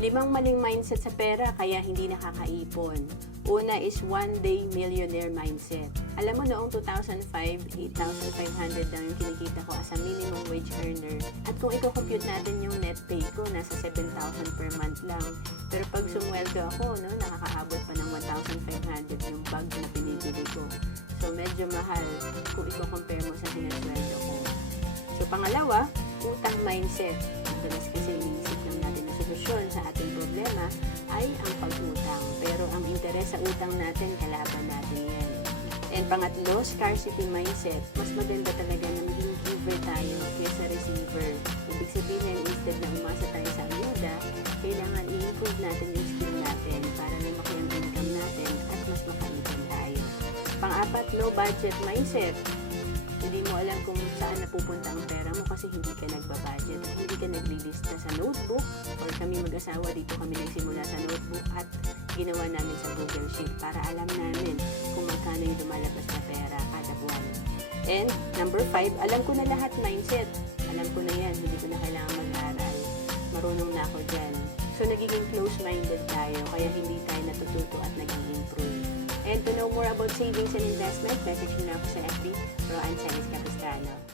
5 maling mindset sa pera kaya hindi nakakaipon. Una is one-day millionaire mindset. Alam mo noong 2005, 8,500 lang yung kinikita ko as a minimum wage earner. At kung i-compute natin yung net pay ko, nasa 7,000 per month lang. Pero pag sumweldo ako, no, nakakaabot pa ng 1,500 yung bag na pinibili ko. So medyo mahal kung i-compare mo sa sinasweldo ko. So pangalawa, utang mindset. Madalas kasi iniisip lang natin na solusyon sa ating problema ay ang pag-utang. Pero ang interes sa utang natin, kalaban natin yan. And pangatlo, scarcity mindset. Mas maganda talaga na maging giver tayo kaysa receiver. Ibig sabihin, instead na umasa tayo sa ayuda, kailangan i-improve natin yung skill natin para lumaki ang income natin at mas makaipon tayo. Pang-apat, low budget mindset. Hindi mo alam kung saan napupunta ang pera mo kasi hindi ka nagbabudget, hindi ka naglilista sa notebook, or kami mag-asawa dito kami nagsimula sa notebook at ginawa namin sa Google Sheet para alam namin kung magkano yung lumalabas na pera kada buwan. And number 5, alam ko na lahat mindset. Alam ko na yan, hindi ko na kailangan mag-aral. Marunong na ako dyan. So nagiging close-minded tayo kaya hindi tayo natututo at naging-improve. And to know more about savings and investment, message nyo na ako sa FB, Ro Angeles Capistrano.